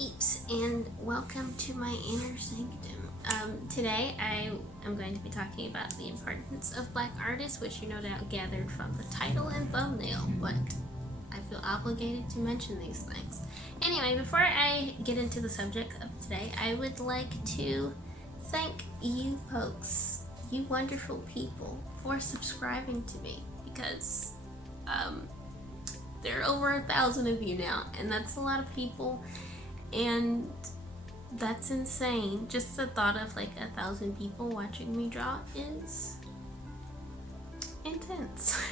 peeps, and welcome to my inner sanctum. Today I am going to be talking about the importance of Black artists, which you no doubt gathered from the title and thumbnail, but I feel obligated to mention these things. Anyway, before I get into the subject of today, I would like to thank you folks, you wonderful people, for subscribing to me, because there are over 1,000 of you now, and that's a lot of people, and that's insane. Just the thought of like 1,000 people watching me draw is intense.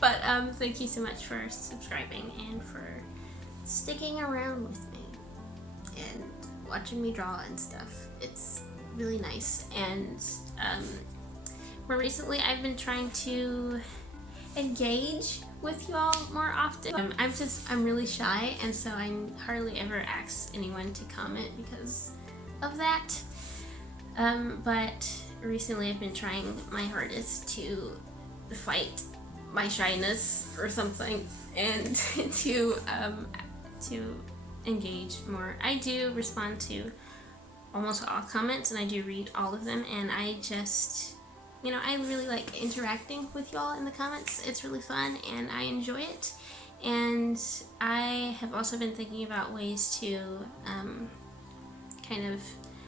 But thank you so much for subscribing and for sticking around with me and watching me draw and stuff. It's really nice. And more recently I've been trying to engage with you all more often. I'm really shy, and so I hardly ever ask anyone to comment because of that. But recently I've been trying my hardest to fight my shyness or something, and to engage more. I do respond to almost all comments, and I do read all of them, and I just, I really like interacting with y'all in the comments. It's really fun and I enjoy it. And I have also been thinking about ways to kind of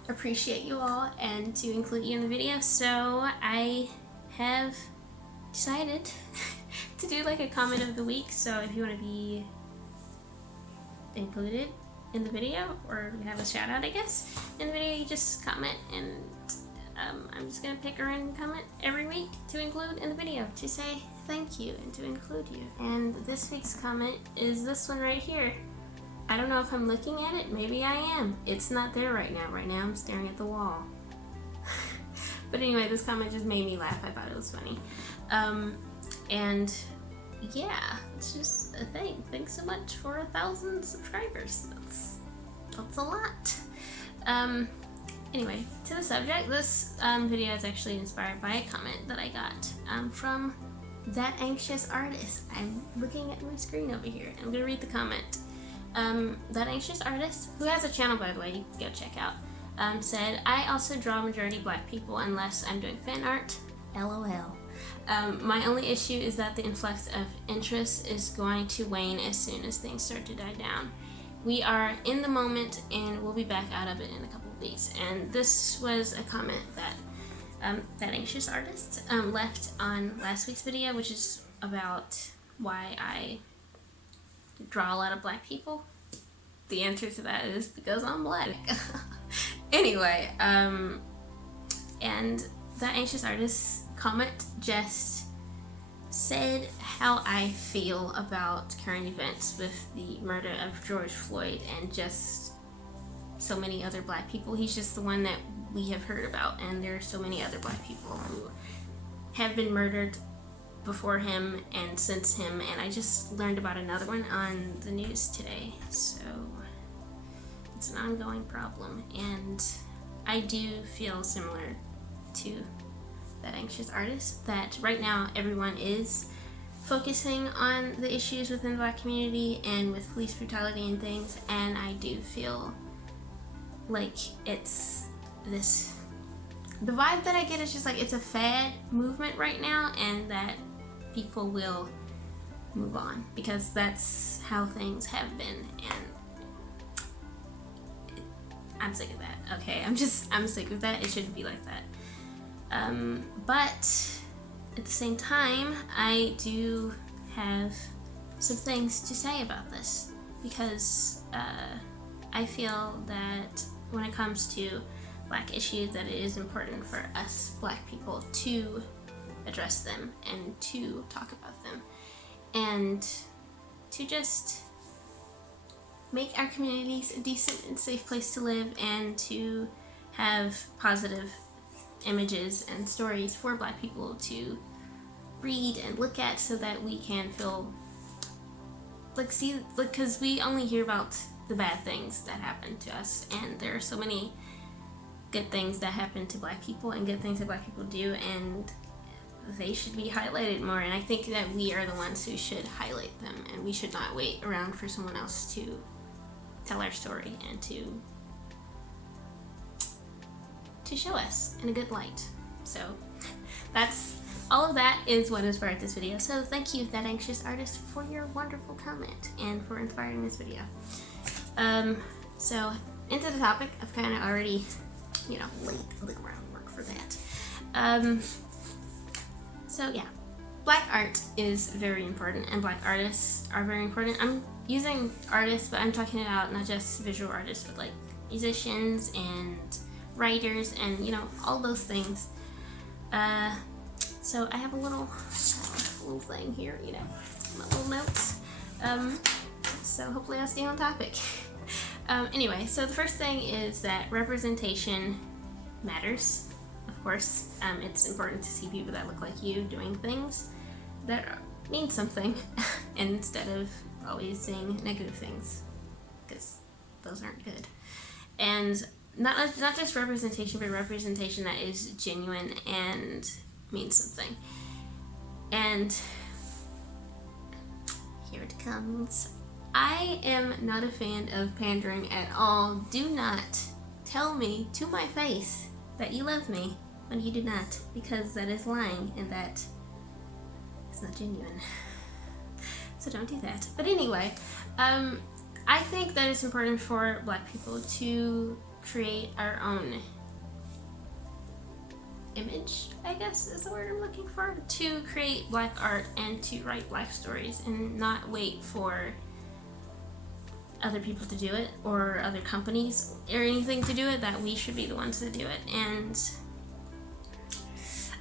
appreciate you all and to include you in the video. So I have decided to do like a comment of the week. So if you want to be included in the video, or have a shout out, I guess, in the video, you just comment, and I'm just gonna pick a random comment every week to include in the video to say thank you and to include you. And this week's comment is this one right here. I don't know if I'm looking at it, maybe I am. It's not there right now. Right now I'm staring at the wall. But anyway, this comment just made me laugh. I thought it was funny. And yeah, it's just a thing. Thanks so much for 1,000 subscribers. That's a lot. Anyway, to the subject. This video is actually inspired by a comment that I got from That Anxious Artist. I'm looking at my screen over here. I'm gonna read the comment. That Anxious Artist, who has a channel by the way, you can go check out, said, I also draw majority Black people unless I'm doing fan art. LOL. My only issue is that the influx of interest is going to wane as soon as things start to die down. We are in the moment and we'll be back out of it in a couple of weeks. And this was a comment that That Anxious Artist left on last week's video, which is about why I draw a lot of Black people. The answer to that is because I'm Black. Anyway, and That Anxious Artist comment just said how I feel about current events with the murder of George Floyd and just so many other Black people. He's just the one that we have heard about, and there are so many other Black people who have been murdered before him and since him, and I just learned about another one on the news today. So it's an ongoing problem, and I do feel similar to That Anxious Artist, that right now everyone is focusing on the issues within the Black community and with police brutality and things, and I do feel like it's this, the vibe that I get is just like it's a fad movement right now, and that people will move on because that's how things have been, and I'm sick of that. Okay, I'm sick of that. It shouldn't be like that. But at the same time, I do have some things to say about this, because I feel that when it comes to Black issues, that it is important for us Black people to address them and to talk about them and to just make our communities a decent and safe place to live, and to have positive images and stories for Black people to read and look at, so that we can feel like, because we only hear about the bad things that happen to us, and there are so many good things that happen to Black people and good things that Black people do, and they should be highlighted more. And I think that we are the ones who should highlight them, and we should not wait around for someone else to tell our story and to show us in a good light. So that's all of that is what inspired this video. So thank you, That Anxious Artist, for your wonderful comment and for inspiring this video. So into the topic, I've kind of already, you know, laid the groundwork for that. So yeah, black art is very important and black artists are very important. I'm using artists, but I'm talking about not just visual artists, but like musicians and writers and, you know, all those things. So I have a little thing here, you know, my little notes. So hopefully I'll stay on topic. Anyway, so the first thing is that representation matters. Of course, it's important to see people that look like you doing things that mean something instead of always saying negative things, because those aren't good. And not just representation, but representation that is genuine and means something. And here it comes. I am not a fan of pandering at all. Do not tell me to my face that you love me when you do not, because that is lying and that is not genuine. So don't do that. But anyway, I think that it's important for black people to create our own image, I guess is the word I'm looking for, to create black art and to write black stories and not wait for other people to do it or other companies or anything to do it, that we should be the ones to do it. And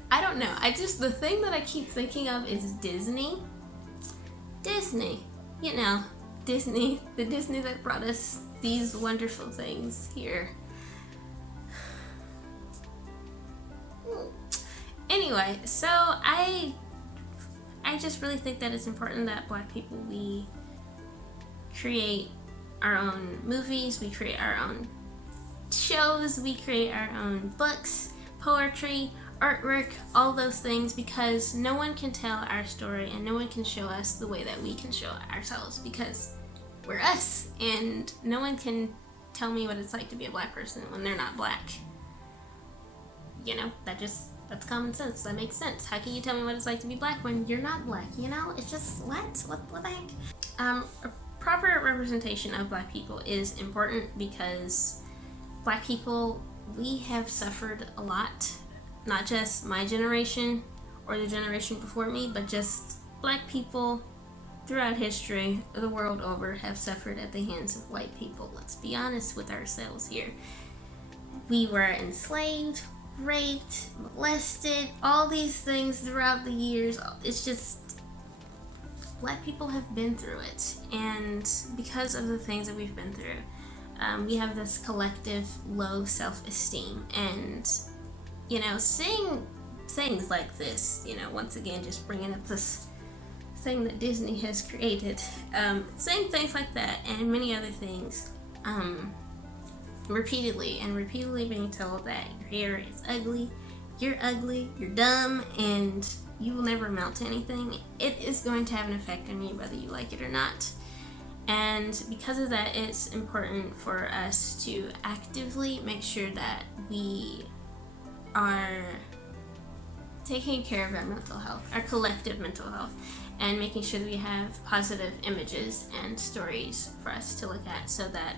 I don't know, the thing that I keep thinking of is Disney, you know, the Disney that brought us these wonderful things here. Anyway, so I just really think that it's important that black people, we create our own movies, we create our own shows, we create our own books, poetry, artwork, all those things, because no one can tell our story and no one can show us the way that we can show ourselves, because we're us, and no one can tell me what it's like to be a black person when they're not black. You know, that's common sense. That makes sense. How can you tell me what it's like to be black when you're not black? You know, it's just, what the heck? A proper representation of black people is important because black people, we have suffered a lot. Not just my generation or the generation before me, but just black people throughout history, the world over, have suffered at the hands of white people. Let's be honest with ourselves here. We were enslaved, raped, molested, all these things throughout the years. It's just, black people have been through it, and because of the things that we've been through, we have this collective low self-esteem. And, you know, seeing things like this, you know, once again, just bringing up this thing that Disney has created, saying things like that and many other things, repeatedly being told that your hair is ugly, you're dumb, and you will never amount to anything, it is going to have an effect on you whether you like it or not. And because of that, it's important for us to actively make sure that we are taking care of our mental health, our collective mental health, and making sure that we have positive images and stories for us to look at, so that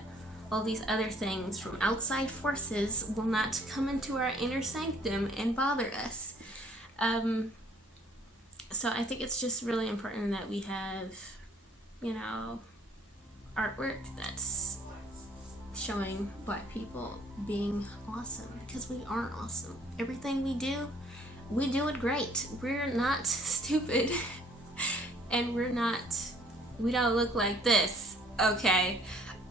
all these other things from outside forces will not come into our inner sanctum and bother us. So I think it's just really important that we have, you know, artwork that's showing black people being awesome, because we are awesome. Everything we do it great. We're not stupid. And we don't look like this, okay?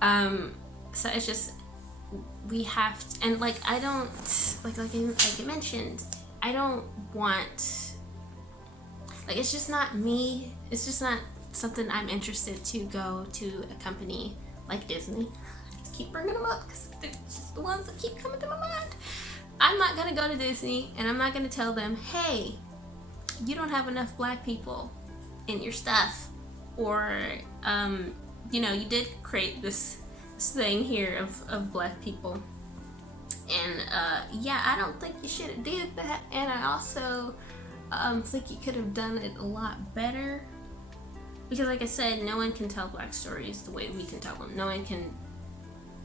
So it's just, we have to, and like, I don't, like I mentioned, I don't want, like, it's just not me, it's just not something I'm interested to go to a company like Disney. I just keep bringing them up because they're just the ones that keep coming to my mind. I'm not gonna go to Disney and I'm not gonna tell them, hey, you don't have enough black people in your stuff, or you know, you did create this thing here of black people. And yeah, I don't think you should have did that, and I also think you could have done it a lot better, because like I said, no one can tell black stories the way we can tell them. No one can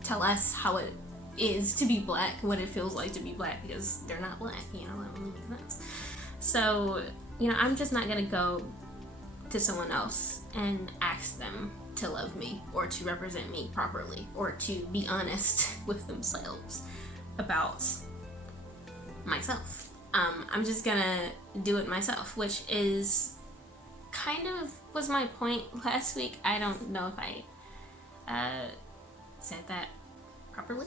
tell us how it is to be black, what it feels like to be black, because they're not black, you know, that wouldn't make sense. So, you know, I'm just not gonna go to someone else and ask them to love me or to represent me properly or to be honest with themselves about myself. I'm just gonna do it myself, which is kind of was my point last week. I don't know if I said that properly.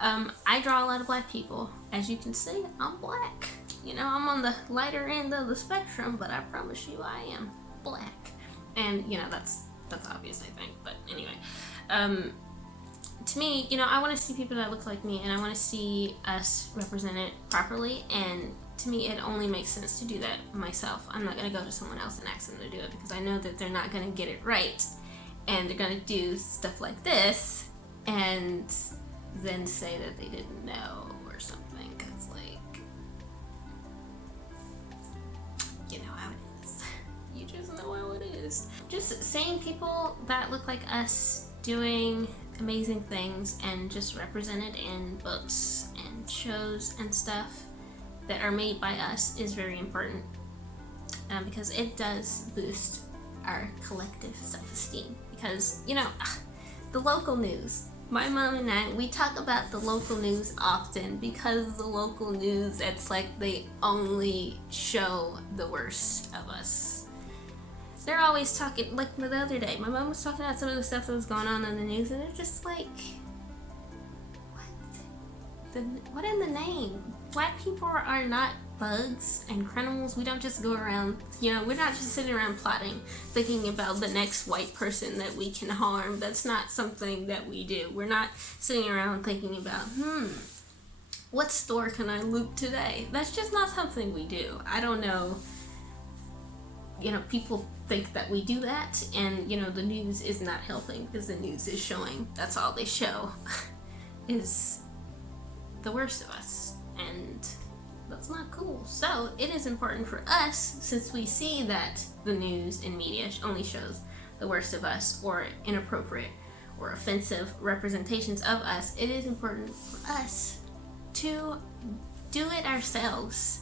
I draw a lot of black people. As you can see, I'm black. You know, I'm on the lighter end of the spectrum, but I promise you I am black. And, you know, that's obvious, I think. But anyway, to me, you know, I want to see people that look like me, and I want to see us represented properly, and to me it only makes sense to do that myself. I'm not going to go to someone else and ask them to do it, because I know that they're not going to get it right, and they're going to do stuff like this and then say that they didn't know or something, because, like, you know how it is. You just know how it is. Just seeing people that look like us doing amazing things and just represented in books and shows and stuff that are made by us is very important, because it does boost our collective self-esteem. Because, you know, the local news, my mom and I, we talk about the local news often, because the local news, it's like they only show the worst of us. They're always talking, like the other day, my mom was talking about some of the stuff that was going on in the news, and it's just like, what in the name? Black people are not bugs and criminals. We don't just go around, you know, we're not just sitting around plotting, thinking about the next white person that we can harm. That's not something that we do. We're not sitting around thinking about, what store can I loot today? That's just not something we do. I don't know. You know, people think that we do that, and, you know, the news is not helping, because the news is showing, that's all they show, is the worst of us, and that's not cool. So it is important for us, since we see that the news and media only shows the worst of us, or inappropriate or offensive representations of us, it is important for us to do it ourselves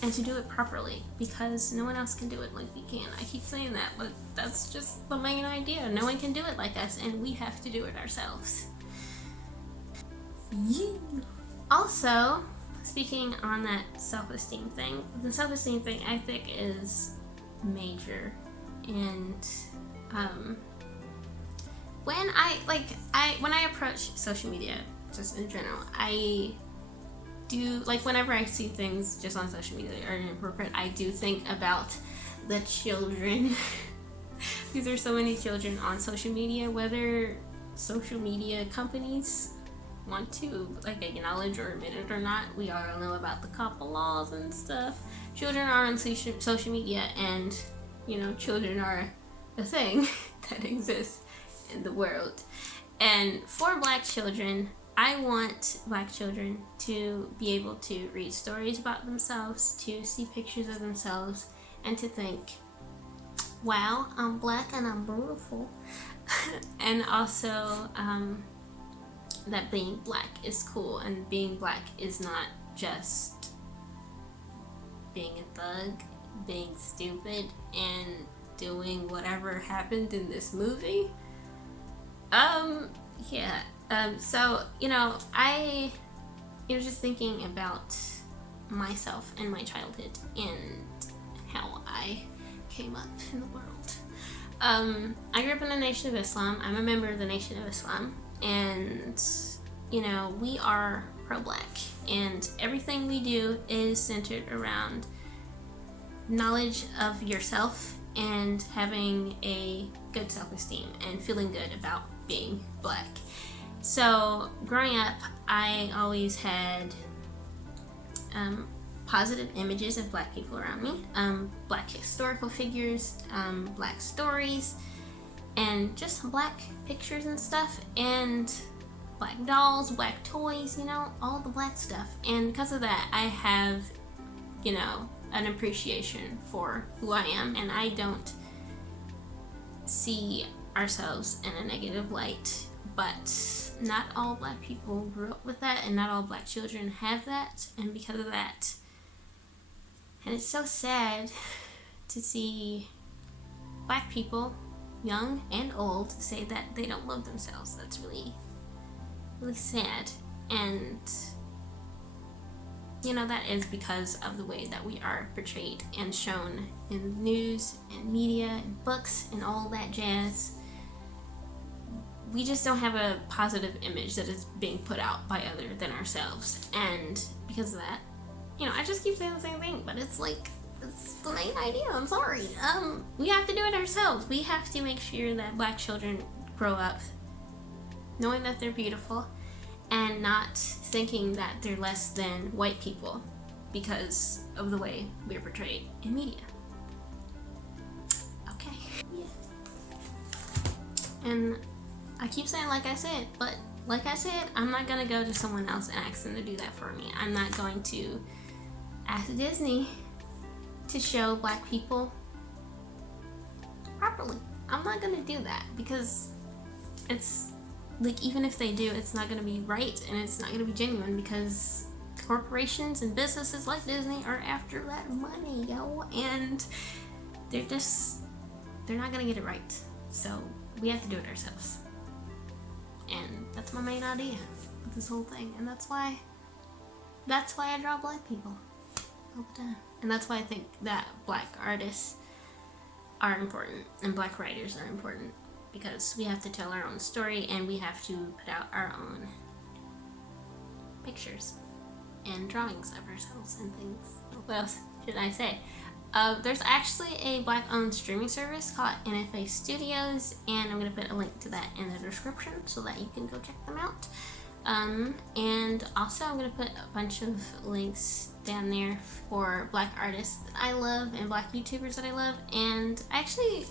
and to do it properly, because no one else can do it like we can. I keep saying that, but that's just the main idea. No one can do it like us, and we have to do it ourselves. Yeah. Also, speaking on that self-esteem thing, the self-esteem thing I think is major, and when I approach social media, just in general, I do, like, whenever I see things just on social media that are inappropriate, I do think about the children. Because there's so many children on social media, whether social media companies want to, like, acknowledge or admit it or not. We all know about the COPPA laws and stuff. Children are on social media, and, you know, children are a thing that exists in the world. And for black children, I want black children to be able to read stories about themselves, to see pictures of themselves, and to think, wow, I'm black and I'm beautiful. And also, that being black is cool, and being black is not just being a thug, being stupid, and doing whatever happened in this movie. Yeah. So, you know, I was just thinking about myself and my childhood and how I came up in the world. I grew up in the Nation of Islam. I'm a member of the Nation of Islam, and, you know, we are pro-black, and everything we do is centered around knowledge of yourself and having a good self-esteem and feeling good about being black. So growing up, I always had positive images of black people around me, black historical figures, black stories, and just black pictures and stuff, and black dolls, black toys, you know, all the black stuff. And because of that, I have, you know, an appreciation for who I am, and I don't see ourselves in a negative light. But not all black people grew up with that, and not all black children have that, and because of that, and it's so sad to see black people, young and old, say that they don't love themselves. That's really, really sad. And you know, that is because of the way that we are portrayed and shown in news and media and books and all that jazz. We just don't have a positive image that is being put out by other than ourselves. And because of that, you know, I just keep saying the same thing, but it's like, it's the main idea. I'm sorry. We have to do it ourselves. We have to make sure that black children grow up knowing that they're beautiful and not thinking that they're less than white people because of the way we're portrayed in media. Okay. Yeah. And I keep saying like I said, but like I said, I'm not gonna go to someone else and ask them to do that for me. I'm not going to ask Disney to show black people properly. I'm not gonna do that because it's like, even if they do, it's not gonna be right and it's not gonna be genuine, because corporations and businesses like Disney are after that money, yo, and they're not gonna get it right. So we have to do it ourselves. And that's my main idea of this whole thing. And that's why I draw black people all the time. And that's why I think that black artists are important and black writers are important, because we have to tell our own story and we have to put out our own pictures and drawings of ourselves and things. What else should I say? There's actually a black-owned streaming service called NFA Studios, and I'm going to put a link to that in the description so that you can go check them out. And also I'm going to put a bunch of links down there for black artists that I love and black YouTubers that I love. And actually,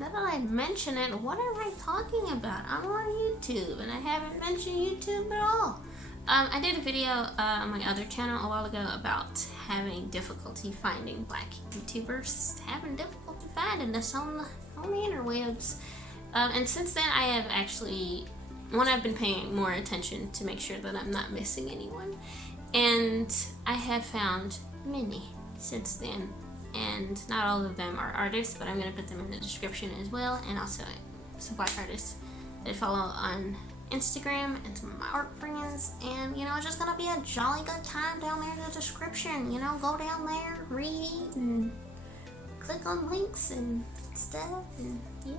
now that I mention it, what am I talking about? I'm on YouTube and I haven't mentioned YouTube at all. I did a video on my other channel a while ago about having difficulty finding black YouTubers, having difficulty finding us on the interwebs. And since then I have actually, I've been paying more attention to make sure that I'm not missing anyone. And I have found many since then. And not all of them are artists, but I'm going to put them in the description as well. And also some black artists that I follow on Instagram and some of my art friends, and you know, it's just gonna be a jolly good time down there in the description. You know, go down there, read, and click on links and stuff, and yeah.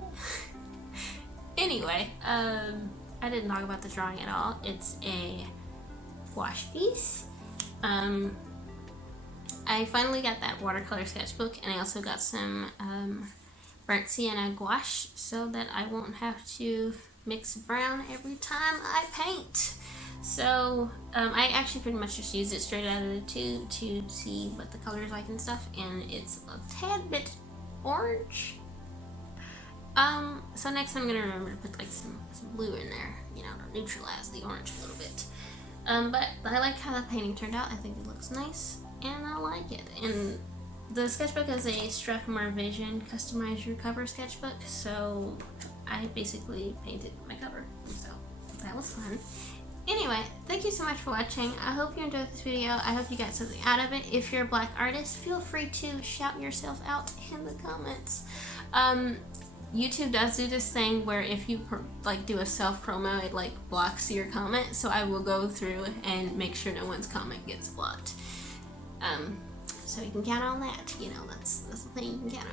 Anyway, I didn't talk about the drawing at all. It's a gouache piece. I finally got that watercolor sketchbook, and I also got some burnt sienna gouache so that I won't have to mix brown every time I paint. So I actually pretty much just used it straight out of the tube to see what the color is like and stuff, and it's a tad bit orange. So next I'm gonna remember to put like some blue in there, you know, to neutralize the orange a little bit. But I like how the painting turned out. I think it looks nice and I like it. And the sketchbook is a Strathmore Vision Customize Your Cover sketchbook, so I basically painted my cover, so that was fun. Anyway, thank you so much for watching. I hope you enjoyed this video. I hope you got something out of it. If you're a black artist, feel free to shout yourself out in the comments. YouTube does do this thing where if you do a self-promo, it like blocks your comment, so I will go through and make sure no one's comment gets blocked. So you can count on that, you know, that's the thing you can count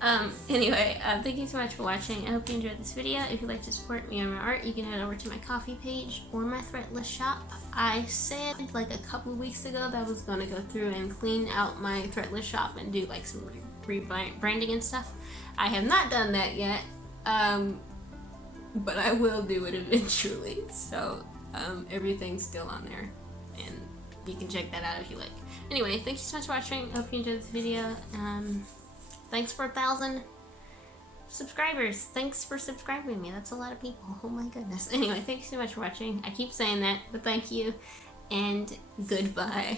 on. Anyway, thank you so much for watching. I hope you enjoyed this video. If you'd like to support me on my art, you can head over to my Ko-fi page or my Threadless shop. I said like a couple of weeks ago that I was going to go through and clean out my Threadless shop and do like some rebranding and stuff. I have not done that yet, but I will do it eventually. So everything's still on there, and you can check that out if you like. Anyway, thank you so much for watching. I hope you enjoyed this video. Thanks for 1,000 subscribers. Thanks for subscribing me. That's a lot of people. Oh my goodness. Anyway, thanks so much for watching. I keep saying that, but thank you, and goodbye.